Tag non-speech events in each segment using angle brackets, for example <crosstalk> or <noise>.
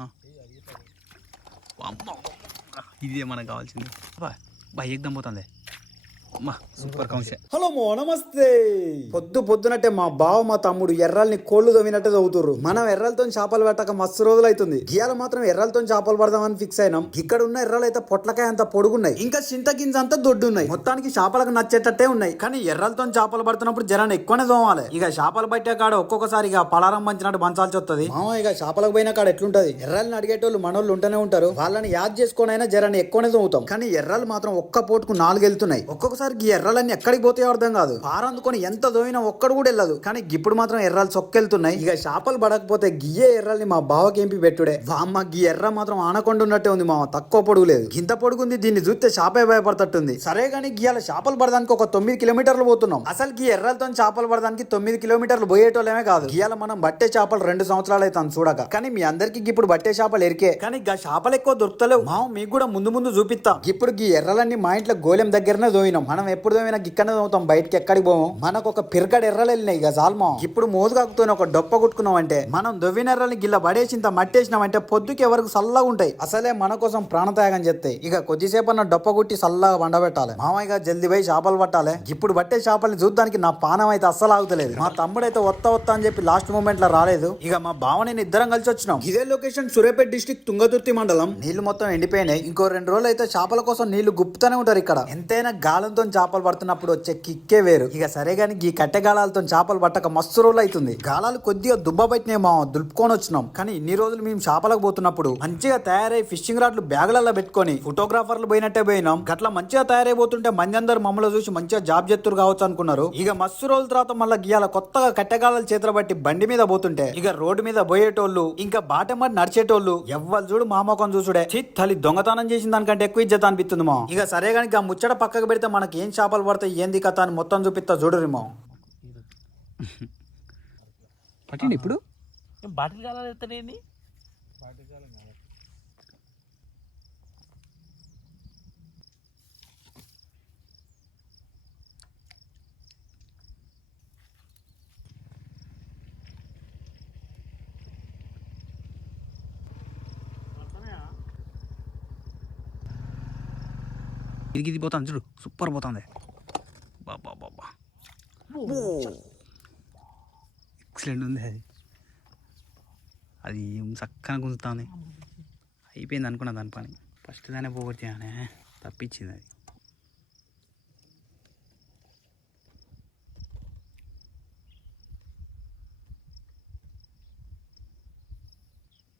ఆ. ఇదే మనకు కావాల్సింది బా ఎగ్దాం ఎగ్దం పోతుంది అమ్మా సూపర్ కౌన్సే హలో మో నమస్తే. పొద్దు పొద్దునట్టే మా బావ మా తమ్ముడు ఎర్రల్ని కోళ్ళు తవ్వినట్టే చదువుతుర్రు మనం ఎర్రలతో చేపలు పెట్టక మస్తు రోజులు అవుతుంది గీయాల మాత్రం ఎర్రలతో చేపలు పడదామని ఫిక్స్ అయినాం. ఇక్కడ ఉన్న ఎర్రలు అయితే పొట్లకాయ అంత పొడుగున్నాయి. ఇంకా చింత గింజ అంతా దొడ్డున్నాయి. మొత్తానికి చేపలకు నచ్చేటట్టే ఉన్నాయి. కానీ ఎర్రలతో చేపలు పడుతున్నప్పుడు జనాన్ని ఎక్కువనే తోమాలి. ఇక చేపలు పట్టే కాడ ఒక్కొక్కసారి ఇక పలారం పంచినట్టు పంచాల్సి వస్తుంది మామ ఇక చేపలకు పోయిన కాడ ఎట్లుంటది? ఎర్రల్ని అడిగేటోళ్ళు మనోళ్ళు ఉంటూనే ఉంటారు. వాళ్ళని యాద్ చేసుకొని అయినా జరాన్ని ఎక్కువనే తోముతాం. కానీ ఎర్రలు మాత్రం ఒక్క పోటుకు నాలుగు వెళ్తున్నాయి ఒక్కొక్కసారి ఈ ఎర్రలన్నీ ఎక్కడికి పోతాయో అర్థం కాదు. పారందుకొని ఎంత దోయినా ఒక్కడు కూడా వెళ్ళదు. కానీ ఇప్పుడు మాత్రం ఎర్రలు సొక్కెళ్తున్నాయి ఇక చేపలు పడకపోతే గియ్యే ఎర్రల్ని మా బావకి ఎంపి పెట్టుడే. వామ్మ గీ ఎర్ర మాత్రం ఆనకొండ ఉన్నట్టే ఉంది మామ. తక్కువ పొడుగు లేదు. ఇంత పొడుగుంది దీన్ని చూస్తే చేపే భయపడతట్టుంది. సరే కానీ గీయాల చేపలు పడడానికి ఒక తొమ్మిది కిలోమీటర్లు పోతున్నాం. అసలు గీ ఎర్రలతో చేపలు పడడానికి తొమ్మిది కిలోమీటర్లు పోయేటోళ్ళమే కాదు. గీయాల మనం బట్టే చేపలు రెండు సంవత్సరాలు అవుతాను చూడక. కానీ మీ అందరికి ఇప్పుడు బట్టే చేపలు ఎరికే. కానీ గా చేపలు ఎక్కువ దొరుకుతలేవు. మామ మీకు కూడా ముందు ముందు చూపిస్తాం. ఇప్పుడు గీ ఎర్రలన్నీ మా ఇంట్లో గోలెం దగ్గరనే దోయినాం. మన మనం ఎప్పుడు పోయినా గిక్కనే దోవుతాం బయటకి ఎక్కడికి పోము. మనకు ఒక పిరకడ ఎర్రలు వెళ్ళినాయి ఇక జాల్మా. ఇప్పుడు మోదుగాకుతోనే ఒక డొప్ప కుట్టుకున్నాం అంటే మనం దొవ్విన ఎర్రల్ని గిల్ల పడేసి ఇంత మట్టేసినామంటే పొద్దుకి ఎవరికి సల్లగా ఉంటాయి. అసలే మన కోసం ప్రాణత్యాగం చేస్తాయి ఇక కొద్దిసేపు అన్న డొప్ప కుట్టి సల్లగా వండబెట్టాలి మామయ్య జల్ది పోయి చేపలు పట్టాలి. ఇప్పుడు పట్టే చేపల్ని చూడడానికి నా పానం అయితే అస్సలు ఆగుతలేదు. మా తమ్ముడైతే వత్త వత్త అని చెప్పి లాస్ట్ మూమెంట్లో రాలేదు. ఇక మా బావ నేను ఇద్దరం కలిసి వచ్చినాం. ఇదే లొకేషన్ సూర్యాపేట డిస్టిక్ తుంగతుర్తి మండలం. నీళ్ళు మొత్తం ఎండిపోయినాయి. ఇంకో రెండు రోజులు అయితే చేపల కోసం నీళ్ళు గుప్పుతూనే ఉంటారు ఇక్కడ. ఎంతైనా గాలంతో చేపలు పడుతున్నప్పుడు వచ్చే కిక్కే వేరు. ఇక సరే గాని ఈ కట్టె గాలాలతో చేపలు పట్టక మస్తు రోజులు అవుతుంది గాలాలు కొద్దిగా దుబ్బ పెట్టినేమో దులుపుకొని వచ్చినాం. కానీ ఇన్ని రోజులు మేము చేపలకు పోతున్నప్పుడు మంచిగా తయారై ఫిషింగ్ రాడ్లు బ్యాగులలో పెట్టుకొని ఫోటోగ్రాఫర్లు పోయినట్టే పోయినాం. అట్లా మంచిగా తయారైపోతుంటే మంది అందరు మమ్మల్ని చూసి మంచిగా జాబ్ చేతురు కావచ్చు అనుకున్నారు. ఇక మస్తు రోజుల తర్వాత మళ్ళీ గీయాల కొత్తగా కట్టెగాలాలు చేతులు బట్టి బండి మీద పోతుంటే ఇక రోడ్డు మీద పోయేటోళ్ళు ఇంకా బాటమడి నడిచేటోళ్ళు ఎవ్వరు చూడు మామకం చూసుడే. తల్లి దొంగతనం చేసిన దానికంటే ఎక్కువ ఇజ్జత అనిపిస్తుంది మా ఇక సరే కానీ ఆ ముచ్చట పక్కకు పెడితే మనకి ఏం చేపలు పడతాయి ఏంది కథ అని మొత్తం చూపిస్తా చూడరు మా పట్టండి ఇప్పుడు? బాటిల్ కాలాలు ఇది పోతుంది చూడు. సూపర్ పోతుంది. బాబా బాబా ఎక్సలెంట్ ఉంది అది. అది చక్కగా గుంజుతుంది. అయిపోయింది అనుకున్నా దాని పని. ఫస్ట్ దానే పోగొట్టి అనే తప్పించింది అది.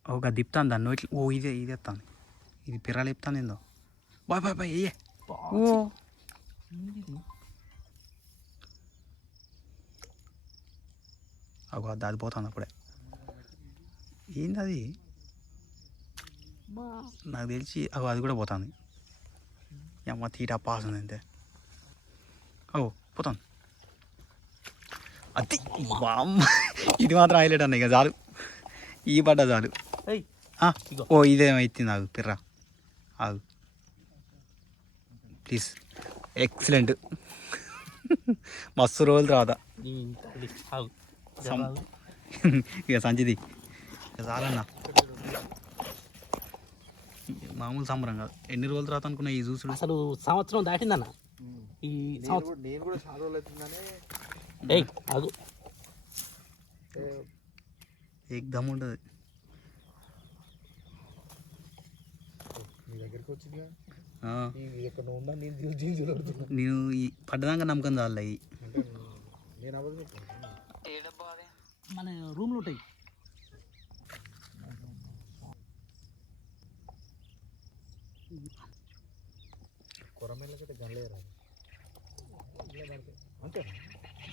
ఒక దిప్తాను దాన్ని. నోట్లు ఓ ఇదే ఇది ఇది పిర్రాలు చెప్తాను ఏందో. బాయ్ బాయ్ బాయ్ అయ్యే ఓ అగో అది అది పోతుంది అప్పుడే ఏంది అది నాకు తెలిసి అగో అది కూడా పోతుంది అమ్మ తీట పాస్ ఉంది అంతే అగో పోతుంది అది వామ్మ. ఇది మాత్రం హైలైట్ అన్న ఇక చాలు ఈ పడ్డ చాలు. ఓ ఇదేమైతుంది ఆగు పిర్రా ఆగు ప్లీజ్. ఎక్సలెంట్. మస్తు రోజులు తర్వాత. ఇక సంచిది. ఇక చాలన్నా. మామూలు సంబరం కాదు. ఎన్ని రోజుల తర్వాత అనుకున్నా ఈ చూసుడు? అసలు సంవత్సరం దాటిందన్న. ఈ నేను కూడా చాలా రోజులు అవుతుందని ఏయ్ ఆగు. ఏకదమ్ ఉంటుంది. మీ దగ్గరికి వచ్చిందిగా? నేను పడ్డదాకా నమ్మకం చాలే చెప్పాను. మన రూమ్లు ఉంటాయి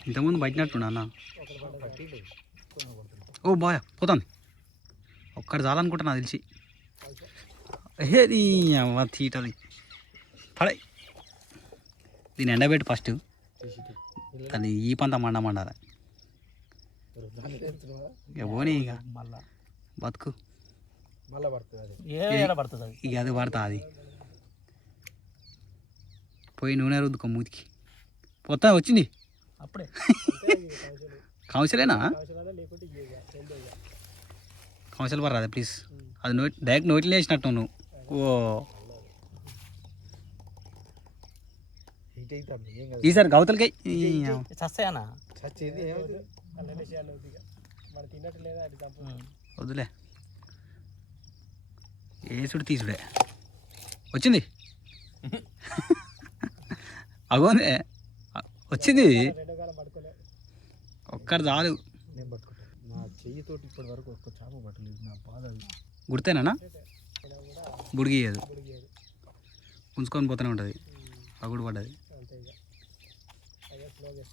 ఇంతకుముందు బయటనట్టున్నా అన్న ఓ బాయ్ పోతుంది ఒక్కటి చాలనుకుంటా నాకు తెలిసి. ఏది అమ్మ తీటది. పడే. దీన్ని ఎండబెట్టి ఫస్ట్. అది ఈ పంత మండ మండాలి. దాన్ని తెచ్చుకున్నా ఇక పోనీ ఇక. మళ్ళా. బతుకు. పడుతుంది అది. పడుతుంది అది? ఇక అది పడతా అది. పోయి నూనె రుద్దుకో మూతికి. పోతా వచ్చింది? అప్పుడే. కౌన్సిలేనా? కౌన్సిల్ పర్రాదే ప్లీజ్ అది నోట్ డైరెక్ట్ నోట్లో వేసినట్టు నువ్వు. ఓ హీట్ అవుతాం ఏం కదా ఈసారి గౌతలకి చస్తాయనా చచ్చేది వద్దులే. ఏసుడు తీసుడే. వచ్చింది? <laughs> అగోందే వచ్చింది? ఒక్కరు చాలు. నా చెయ్యితోటి ఇప్పటి వరకు ఒక్క చేప పట్టలేదు. నా బాధ బుడిగియదు ఉంచుకొని పోతూనే ఉంటుంది. పగుడు పడ్డది.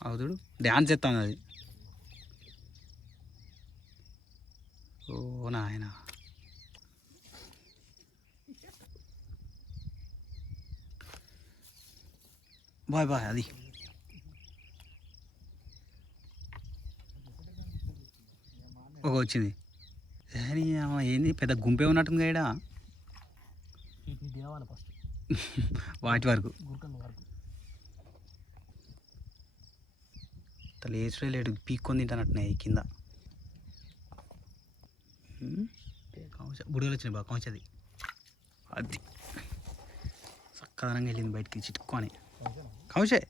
అవుతుడు డ్యాన్స్ చేస్తాను అది. ఓ నాయన. బాయ్ బాయ్ అది. ఒక వచ్చింది. ఏంది? పెద్ద గుంపే ఉన్నట్టుంది ఇక్కడ <laughs> వాటి వరకు గుర్కంగా వరకు లేచుడే లేడు పీక్కొని తింటానట్టున్నాయి ఈ కింద. బుడిగలు వచ్చినాయి బాగా కౌశది అది. చక్కదనంగా వెళ్ళింది బయటికి చిట్టుకొని. కౌశే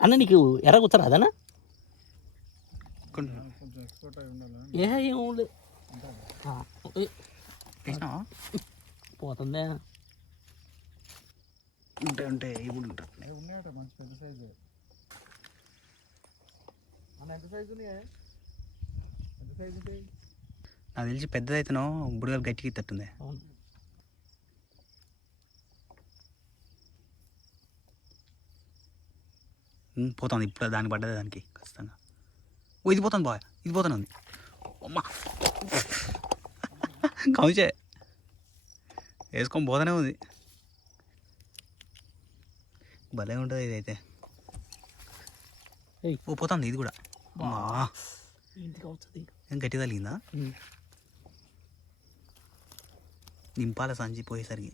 అన్న నీకు ఎర్ర కూర్చోరా అదనా? పోతుందే. ఉంటాయి ఉంటాయి ఇప్పుడు ఉంటాయి అవి ఉన్నాయట మంచి పెద్ద సైజు మన ఎంత సైజు ఉన్నాయా ఎంత సైజు ఉంటాయి నాకు తెలిసి పెద్దదైతేనో బుడిగలు గట్టికి తట్టుంది పోతుంది ఇప్పుడు దానికి పడ్డది దానికి ఖచ్చితంగా. ఓ ఇది పోతుంది బాయ్ ఇది పోతానే ఉంది. అమ్మా. కౌచే వేసుకొని పోతానే ఉంది. భలే ఉంటుంది ఇది అయితే ఏయ్. ఓ పోతుంది ఇది కూడా. ఇంటికి అవుతుంది. ఏం గట్టి తగిలిందా? నింపాల సంచి పోయేసరికి.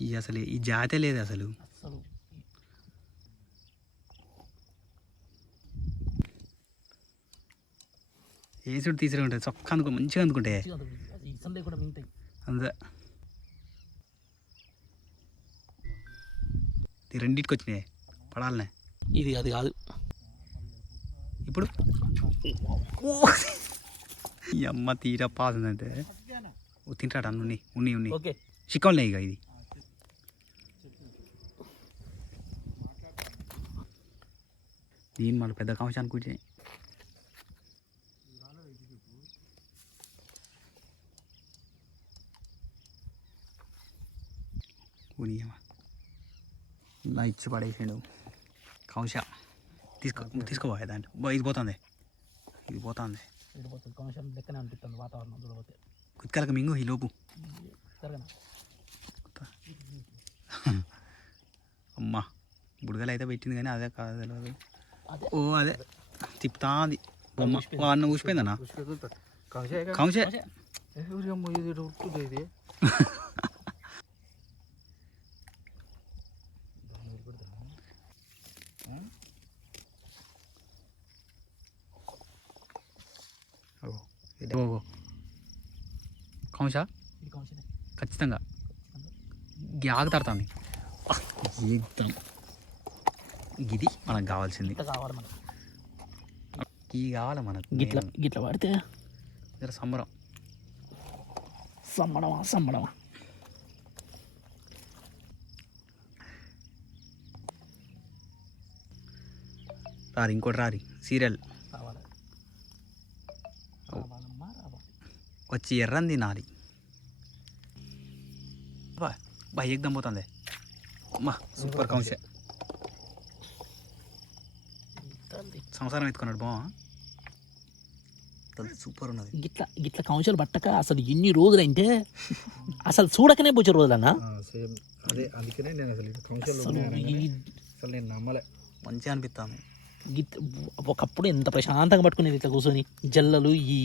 ఈ అసలు ఈ జాతే లేదు అసలు. ఏసుడు తీసుకుని ఉంటుంది చొక్క అందుకో మంచిగా అందుకుంటే అంతే. ఈ రెండింటికి వచ్చినాయి పడాలనే ఇది అది కాదు ఇప్పుడు ఈ అమ్మ తీరా పాసిందంటే ఓ తింటాడు అన్ని ఉన్ని ఉన్ని ఉన్ని ఓకే చికెన్లే ఇక ఇది దీని మళ్ళీ పెద్ద కాంశ అనుకుంటే ఉనియమా ఇలా ఇచ్చి పడేసాడు. కాంశ తీసుకో తీసుకోబోయే దాంట్లో. ఇది పోతుంది. ఇది పోతుంది. కుక్కలకు మింగు ఈ లోపు. అమ్మా బుడగలు అయితే పెట్టింది కానీ అదే కాదు తెలియదు ఓ అదే. తిప్పుతా అది బొమ్మ అన్న ఊసిపోయిందన్నా కాంశే ఎవరికమ్మో ఇది ఉడుకుతుంది ఇది ఓ కాంశ ఇది ఖచ్చితంగా. గ్యాగ్ తడుతుంది. ఏకదం గిది మనకు కావాల్సింది. ఇంత కావాలి మనకు. ఈ కావాలి మనకు గిట్ల గిట్ల పడితే జర సంబరం. సమ్మడమా సమ్మడమా రారి ఇంకోటి రారి. సీరియల్. వచ్చి ఎర్రని తినాలి. బా బా ఏకదం పోతుంది. అమ్మా సూపర్ కాంశ. సంసారం ఎత్తుకున్నాడు బా సూపర్ ఉన్నది. గిట్ల గిట్ల కౌన్సిల్ పట్టక అసలు ఎన్ని రోజులైంటే అసలు చూడకనే పోచే రోజులన్నా? అదే అందుకనే నేను అసలు అసలు నేను నమ్మలే. మంచిగా అనిపిస్తాను గిట్ ఒకప్పుడు ఎంత ప్రశాంతంగా పట్టుకునేది ఇట్లా కూర్చొని? జల్లలు ఈ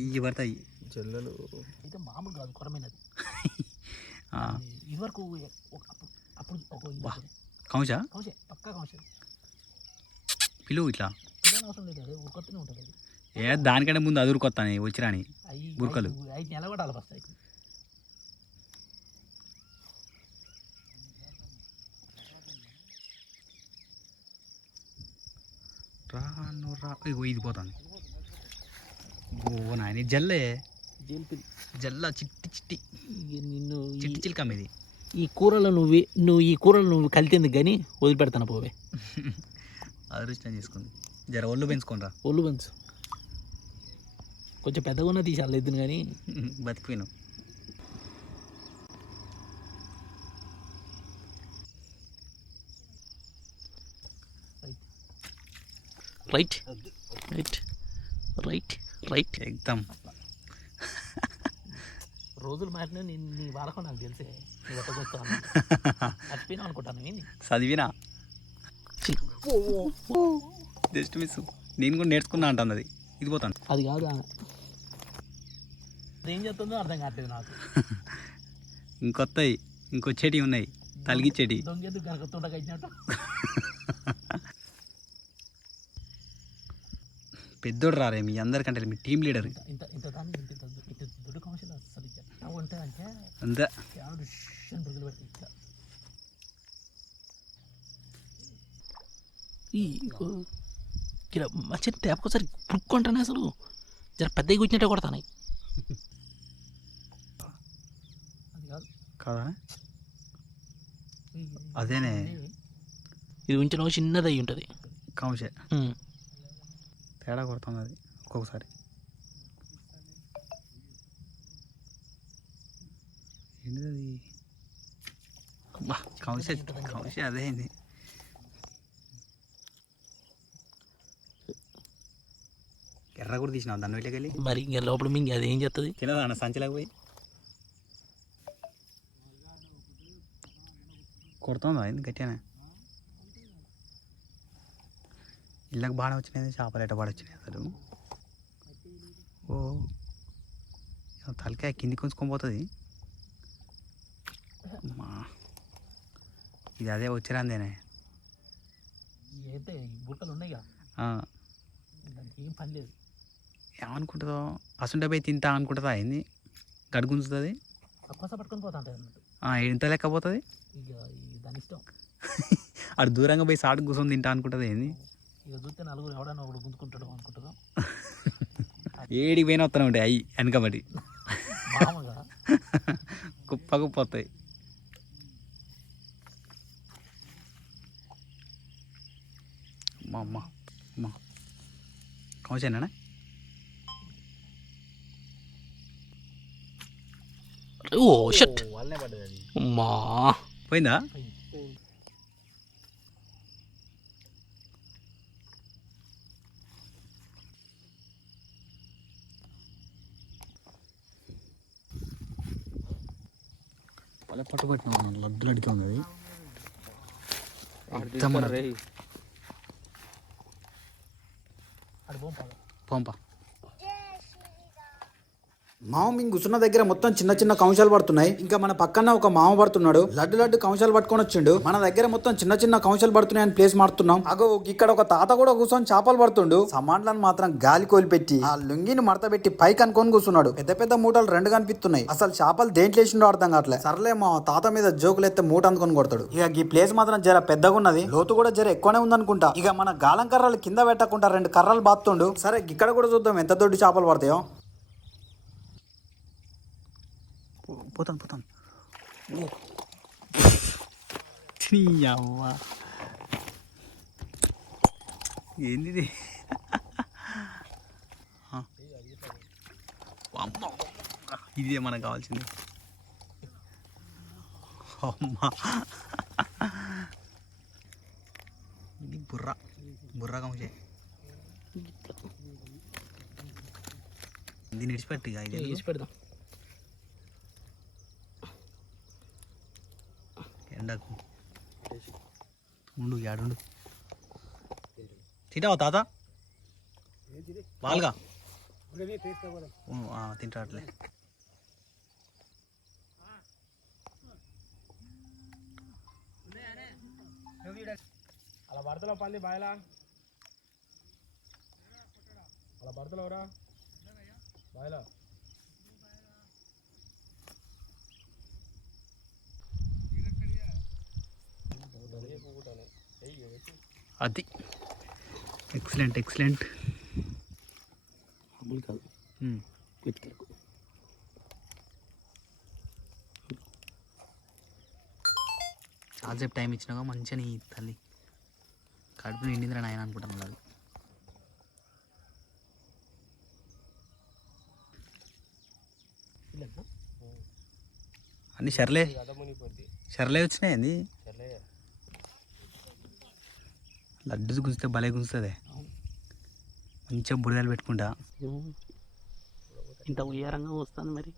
ఇవి పడతాయి చెల్లెలు. అయితే మామూలు కాదు కొరమైనది. <laughs> ఆ, ఇదివరకు అప్పుడు. కౌశ? కౌన్సిల్ పక్కా కౌన్సిల్ పిలువు ఇట్లా. అవసరం లేదు అది ఉరుకొత్తనే ఉంటుంది అది. ఏ దానికంటే ముందు అదురుకొత్తాను వచ్చిరాని అవి బురకలు. నెలలు కొట్టాలి ఫస్ట్ అవి రాను రా ఇగో ఇది పోతాను ఓ నాయన జల్లే. జల్ల చిట్టి చిట్టి. నిన్ను చిట్టి చిల్కమ్మ ఇది. ఈ కూరలో నువ్వు నువ్వు ఈ కూరలు నువ్వు కలితేందుకు కానీ వదిలిపెడతాను పోవే. <laughs> అదృష్టం చేసుకుంది. జర ఒళ్ళు పెంచుకోనరా ఒళ్ళు పెంచు. కొంచెం పెద్దగా ఉన్న తీసి అల్లెద్దును కానీ <laughs> బతికిపోయినావు రైట్ రైట్ రైట్ రైట్ ఎగ్దాం. రోజులు మారినా నీ నీ వాడకం నాకు తెలిసే. నీ ఒట్టకొస్తాను మర్చిపోయినా అనుకుంటాను ఏంది? చదివినా? Just miss. నేను కూడా నేర్చుకున్నా అంటుంది అది ఇది పోతాను. అది కాదు. అదేం చేస్తుందో అర్థం కావట్లేదు నాకు. <laughs> ఇంకొత్తయి. ఇంకో చెటి ఉన్నాయి. తలిగిచ్చేటి వచ్చినట్టు <laughs> పెద్దోడు రారే మీ అందరికంటే మీ టీం లీడర్. ఇంత ఇంత ఇంత దాన్ని ఇంత ఇంత ఇంత దొడ్డు కమర్షియల్ అసలు ఎట్లా ఉంటుంది అంటే అంతే. ఈ ఇలా మంచి తేపకోసారి పుక్కుంటానే అసలు. జర పెద్దగా కూర్చున్నట్టే కొడతాను. కాదు. అదేనే. ఇది ఉంచిన చిన్నది అయి ఉంటుంది. కాంశే. తేడా కొడుతుంది అది ఒక్కొక్కసారి. ఏంటిది అది? కౌశ కౌశ అదే అయింది ఎర్ర కూడా తీసినావు దాన్ని వెళ్ళి వెళ్ళి మరి ఇంకా లోపల మింగి అది ఏం చేస్తుంది తినదా అన్న సంచిలోకి పోయి? కొడుతుందా ఎందుకు గట్టిగానే? ఇళ్ళకి బాగా వచ్చినాయి చేపలు ఎట్ట బాగా వచ్చినాయి అసలు? ఓ తలకాయ కిందికి ఉంచుకొని పోతుంది అమ్మా ఇది అదే వచ్చిరాందేనే అయితే బుట్టలు ఉన్నాయి ఏం పని లేదు. ఏమనుకుంటుందో అసుంటే పోయి తింటా అనుకుంటుందా ఏంది? గడుగుంచుతుంది. కొస పట్టుకొని పోతా ఉంటుంది అన్నట్టు. ఎంత లెక్క పోతుంది? ఇక ఈ దాని ఇష్టం. <laughs> అటు దూరంగా పోయి సాటు కూర్చొని తింటా అనుకుంటుంది ఏంది? ఇక చూస్తే నలుగురు ఎవడన్నా ఒకడు గుంజుకుంటాడు అనుకుంటుందో? <laughs> ఏడికి పోయినా వస్తూనే ఉంటాయి అయ్యి వెనకబడి. మామగా <laughs> కుప్ప కుప్ప వస్తాయి అమ్మ అమ్మ అమ్మ కౌసేనా ఓ షట్. అమ్మా పోయిందా? పట్టుబట్టిన లడ్డు అడిగి ఉంది pompa. మామ మీకు కూర్చున్న దగ్గర మొత్తం చిన్న చిన్న కంశాలు పడుతున్నాయి. ఇంకా మన పక్కన ఒక మామ పడుతున్నాడు. లడ్డు లడ్డు కంశాలు పట్టుకొని వచ్చిండు. మన దగ్గర మొత్తం చిన్న చిన్న కంశాలు పడుతున్నాయి అని ప్లేస్ మారుతున్నాం. అగో ఇక్కడ ఒక తాత కూడా కూర్చొని చేపలు పడుతుండు. సమాన్లను మాత్రం గాలి కోల్పెట్టి ఆ లుంగిని మడత పెట్టి పైకి అనుకొని కూర్చున్నాడు. పెద్ద పెద్ద మూటలు రెండు కనిపిస్తున్నాయి. అసలు చేపలు దేంట్లో వేసిండో అర్థం కావట్లేదు సర్లే మా తాత మీద జోకులు ఎత్తే మూట అనుకొని కొడతాడు. ఇక ఈ ప్లేస్ మాత్రం జర పెద్దగా ఉన్నది. లోతు కూడా జర ఎక్కువనే ఉందనుకుంటా. ఇక మన గాలం కర్రలు కింద పెట్టకుండా రెండు కర్రలు బాతుండు సరే ఇక్కడ కూడా చూద్దాం ఎంత దొడ్డు చేపలు పడతాయో. పోతాను పోతాను అవ్వ ఏంది ఇది? మనకు కావాల్సింది అమ్మా ఇది బుర్ర బుర్ర కంసే దీన్ని ఇడిచిపెట్టు ఇది వేసి ఎండకు ఉండు ఏడుండు తింటావా తాత? వాళ్ళగా తింటాట్లే అలా భర్తలో పల్లి బాయలా? అలా భర్తలో రా బాయలా? అది. ఎక్సలెంట్ ఎక్సలెంట్ అమ్ములు కాదు. వెతికెరకు చాలాసేపు టైం ఇచ్చినాక మంచిగా నీ తల్లి. కడుపు నిండిందిరా నాయన అనుకుంటాను వాళ్ళు అన్ని షర్లే షర్లే వచ్చినాయి అంది లడ్డు గుంజితే భలే గుంజుతుంది. మంచిగా బుడగలు పెట్టుకుంటా. ఇంత ఉయ్యారంగా వస్తుంది మరి.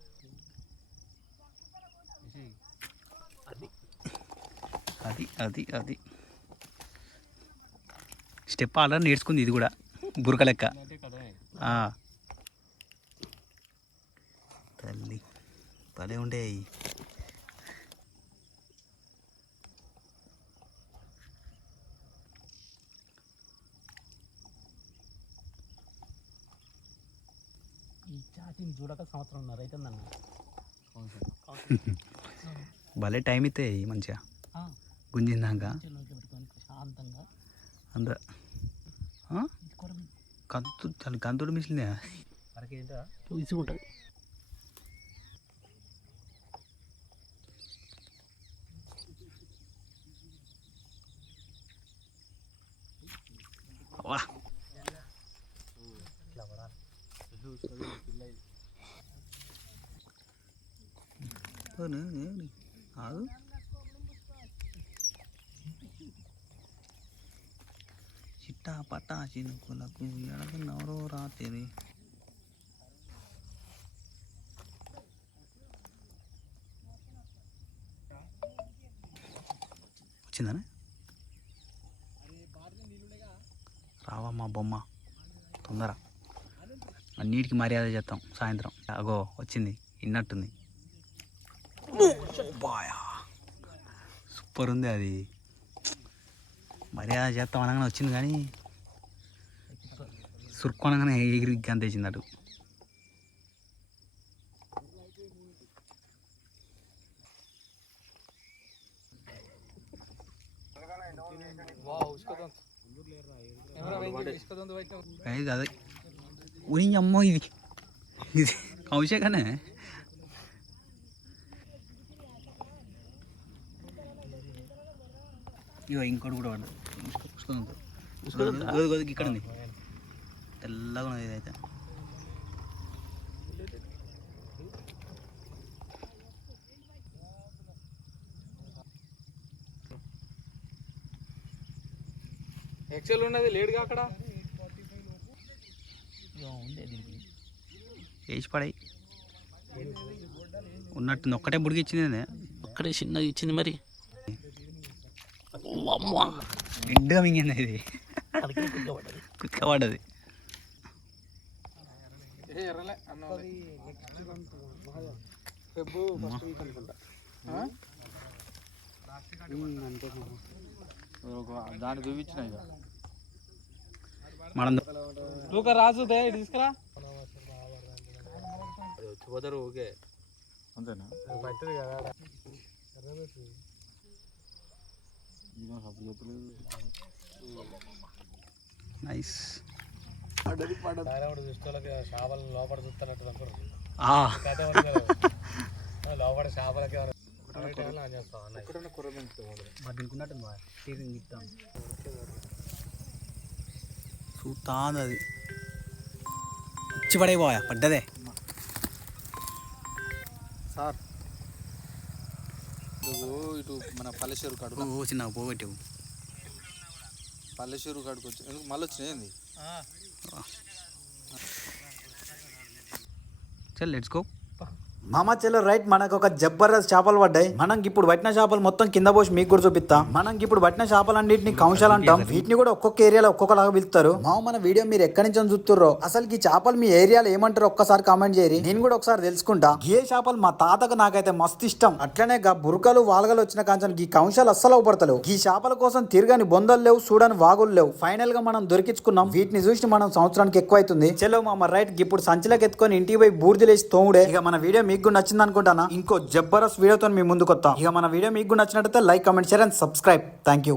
అది. అది అది స్టెప్ ఆల్రెడీ నేర్చుకుంది ఇది కూడా బురక లెక్క. తల్లి భలే ఉండే చాటిని చూడక సంవత్సరం ఉన్నారు. అయితే అన్న భలే టైం ఇస్తే మంచిగా. గుంజిందాక ప్రశాంతంగా. అంత కంతు చాలా కంతుడు మిషన్లే విసుగుంటుంది వా. ఆగు చిట్టా పట్టా చినుకులకు ఎడగనవరో రాత్రి వచ్చిందనే రావా మా బొమ్మ. తొందర. అన్నిటికీ మర్యాద చేస్తాం. సాయంత్రం. అగో వచ్చింది. ఇన్నట్టుంది. బాయా. సూపర్ ఉంది అది. మర్యాద చేస్తాం అనగానే వచ్చింది కానీ సురుక్కు అనగానే ఎగిరి గంతేసింది అటు. అది అమ్మో ఇది ఇది కౌశకనే ఇగో ఇంకోటి కూడా పడ్డది గోధు ఇక్కడ ఉంది తెల్లగా ఉన్నది ఇదైతే. ఎక్సెల్ ఉన్నది లేడుగా అక్కడ? వేసి పడాయి ఉన్నట్టుంది. ఒక్కటే బుడికి ఇచ్చింది అదే అక్కడే చిన్నగా ఇచ్చింది మరి. అమ్మ ఎండుగా మింగింది ఇది. కుక్క పడ్డది. దాన్ని చూపించిన మనం తూక రాజు తీసుకురా. పోతారు ఓకే అంతేనా? పట్టదు కదా. నైస్ లోపల చేపలకి అది. ఇచ్చి పడే పోయా పడ్డదే. సార్. ఇటు మన పల్లెశ్వరు కాడు ఓ చిన్న పోగొట్టావు పల్లెశ్వరు కాడికి వచ్చి ఎందుకు మళ్ళీ వచ్చినాయింది చల్ లెట్స్ గో మామ చెల్లె రైట్. మనకు ఒక జబర్దస్త్ చేపలు పడ్డాయి. మనం ఇప్పుడు పట్టిన చేపలు మొత్తం కింద పోసి మీకు కూడా చూపిస్తా. మనం ఇప్పుడు పట్టిన చేపలన్నింటిని కంశాలు అంటాం. వీటిని కూడా ఒక్కొక్క ఏరియాలో ఒక్కొక్కలాగా పిలుస్తారు. మామ మన వీడియో మీరు ఎక్కడి నుంచి చూస్తుర్రో? అసలు ఈ చేపలు మీ ఏరియాలో ఏమంటారో ఒక్కసారి కామెంట్ చేయరు నేను కూడా ఒకసారి తెలుసుకుంటా. ఏ చేపలు మా తాతకు నాకైతే మస్తు ఇష్టం. అట్లనే గా బురకలు వాలగలు వచ్చిన కాంచని ఈ కౌశాలు అస్సలు అవపడతలేవు ఈ చేపల కోసం తిరగని బొందలు లేవు చూడని వాగులు లేవు. ఫైనల్గా మనం దొరికించుకున్నాం. వీటిని చూసి మనం సంవత్సరానికి ఎక్కువ అవుతుంది చెలో మామ రైట్. ఇప్పుడు సంచిలోకి ఎత్తుకొని ఇంటికి పోయి బూర్దిలేసి తోముడే. ఇక మన వీడియో మీకు కూడా నచ్చింది అనుకుంటానా ఇంకో జబర్దస్త్ వీడియోతో మీ ముందుకు వస్తాం ఇక మన వీడియో మీకు కూడా నచ్చినట్టయితే like comment share and subscribe. Thank you